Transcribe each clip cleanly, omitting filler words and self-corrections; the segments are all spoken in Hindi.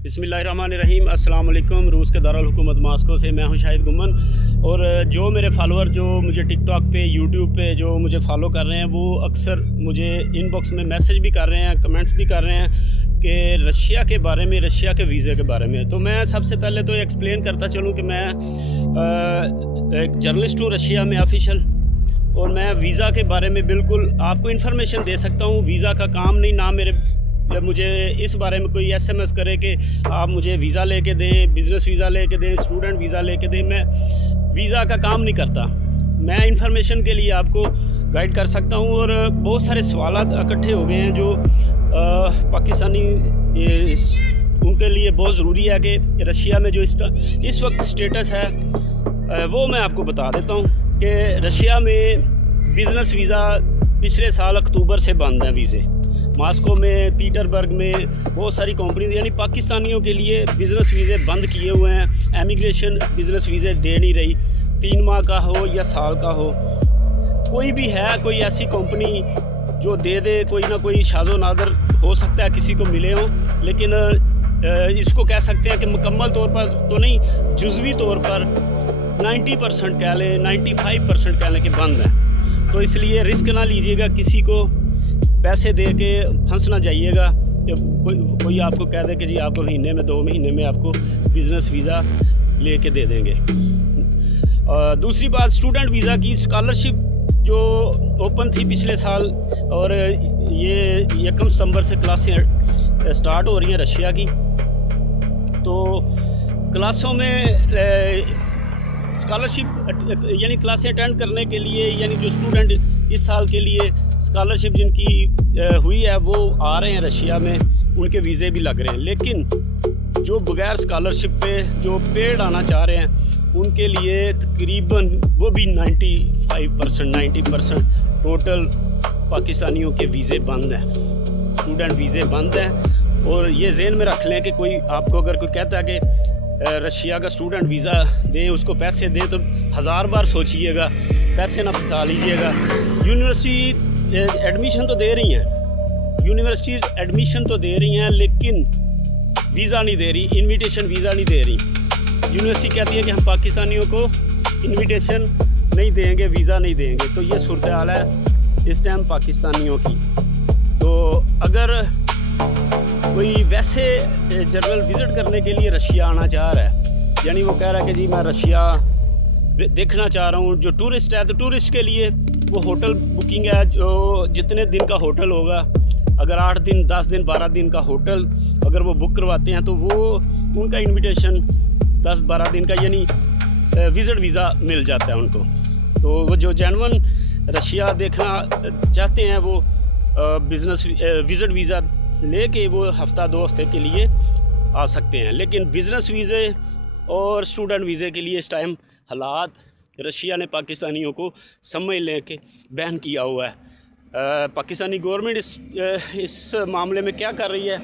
बिस्मिल्लाहिर्रहमानिर्रहीम। अस्सलाम वालेकुम। रूस के दारुल हुकूमत मास्को से मैं हूं शाहिद गुमन। और जो मेरे फॉलोअर जो मुझे टिकटॉक पे, यूट्यूब पे जो मुझे फ़ॉलो कर रहे हैं, वो अक्सर मुझे इनबॉक्स में मैसेज भी कर रहे हैं, कमेंट्स भी कर रहे हैं कि रशिया के बारे में, रशिया के वीज़े के बारे में। तो मैं सबसे पहले तो एक्सप्लेन करता चलूँ कि मैं एक जर्नलिस्ट हूँ रशिया में ऑफिशियल, और मैं वीज़ा के बारे में बिल्कुल आपको इन्फॉर्मेशन दे सकता हूँ। वीज़ा का काम नहीं, ना मेरे मुझे इस बारे में कोई SMS करे कि आप मुझे वीज़ा लेके दें, बिज़नेस वीज़ा लेके दें, स्टूडेंट वीज़ा लेके दें। मैं वीज़ा का काम नहीं करता, मैं इन्फॉर्मेशन के लिए आपको गाइड कर सकता हूँ। और बहुत सारे सवाल इकट्ठे हो गए हैं जो पाकिस्तानी उनके लिए बहुत ज़रूरी है कि रशिया में जो इस वक्त स्टेटस है वो मैं आपको बता देता हूँ कि रशिया में बिज़नेस वीज़ा पिछले साल अक्टूबर से बंद हैं वीज़े। मास्को में, पीटरबर्ग में बहुत सारी कंपनी यानी पाकिस्तानियों के लिए बिज़नेस वीज़े बंद किए हुए हैं। इमिग्रेशन बिज़नेस वीज़े दे नहीं रही, 3 माह का हो या साल का हो। कोई भी है, कोई ऐसी कंपनी जो दे दे, कोई ना कोई शाज़ो नादर हो सकता है किसी को मिले हों, लेकिन इसको कह सकते हैं कि मुकम्मल तौर पर तो नहीं, जुज़वी तौर पर 90% कह लें, 95% कह लें कि बंद है। तो इसलिए रिस्क ना लीजिएगा, किसी को पैसे दे के फंस ना जाइएगा कि कोई आपको कह दे कि जी आपको महीने में, 2 महीने में आपको बिज़नेस वीज़ा लेके दे देंगे। दूसरी बात, स्टूडेंट वीज़ा की स्कॉलरशिप जो ओपन थी पिछले साल, और ये 1 सितंबर से क्लासें स्टार्ट हो रही हैं रशिया की। तो क्लासों में स्कॉलरशिप यानी क्लासें अटेंड करने के लिए, यानी जो स्टूडेंट इस साल के लिए स्कॉलरशिप जिनकी हुई है वो आ रहे हैं रशिया में, उनके वीज़े भी लग रहे हैं। लेकिन जो बगैर स्कॉलरशिप पे जो पेड आना चाह रहे हैं, उनके लिए तकरीबन वो भी 90% टोटल पाकिस्तानियों के वीज़े बंद हैं, स्टूडेंट वीज़े बंद हैं। और ये ज़हन में रख लें कि कोई आपको अगर कोई कहता है कि रशिया का स्टूडेंट वीज़ा दें, उसको पैसे दें, तो 1000 बार सोचिएगा, पैसे ना फंसा लीजिएगा। यूनिवर्सिटी एडमिशन तो दे रही हैं, यूनिवर्सिटीज़ एडमिशन तो दे रही हैं, लेकिन वीज़ा नहीं दे रही, इनविटेशन वीज़ा नहीं दे रही। यूनिवर्सिटी कहती है कि हम पाकिस्तानियों को इनविटेशन नहीं देंगे, वीज़ा नहीं देंगे। तो ये सूरत हाल है इस टाइम पाकिस्तानियों की। तो अगर कोई वैसे जनरल विज़िट करने के लिए रशिया आना चाह रहा है, यानी वो कह रहा है कि जी मैं रशिया देखना चाह रहा हूँ, जो टूरिस्ट है, तो टूरिस्ट के लिए वो होटल बुकिंग है, जो जितने दिन का होटल होगा, अगर 8 दिन, 10 दिन, 12 दिन का होटल अगर वो बुक करवाते हैं, तो वो उनका इनविटेशन 10-12 दिन का यानी विज़िट वीज़ा मिल जाता है उनको। तो वो जो जेन्युइन रशिया देखना चाहते हैं, वो बिज़नेस विज़िट वीज़ा लेके वो हफ़्ता 2 हफ़्ते के लिए आ सकते हैं। लेकिन बिज़नेस वीज़े और स्टूडेंट वीज़े के लिए इस टाइम हालात रशिया ने पाकिस्तानियों को समझ लें कि बैन किया हुआ है। पाकिस्तानी गवर्नमेंट इस मामले में क्या कर रही है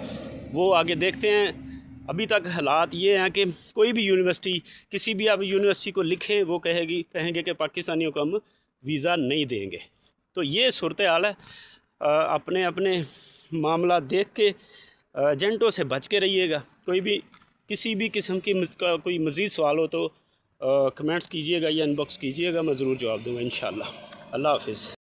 वो आगे देखते हैं। अभी तक हालात ये हैं कि कोई भी यूनिवर्सिटी, किसी भी आप यूनिवर्सिटी को लिखें, वो कहेंगे कि पाकिस्तानियों को हम वीज़ा नहीं देंगे। तो ये सूरत हाल है। अपने अपने मामला देख के एजेंटों से बच के रहिएगा। कोई भी किसी भी किस्म की कोई मज़ीद सवाल हो तो कमेंट्स कीजिएगा या इनबॉक्स कीजिएगा, मैं ज़रूर जवाब दूँगा इंशाअल्लाह। अल्लाह हाफ़िज़।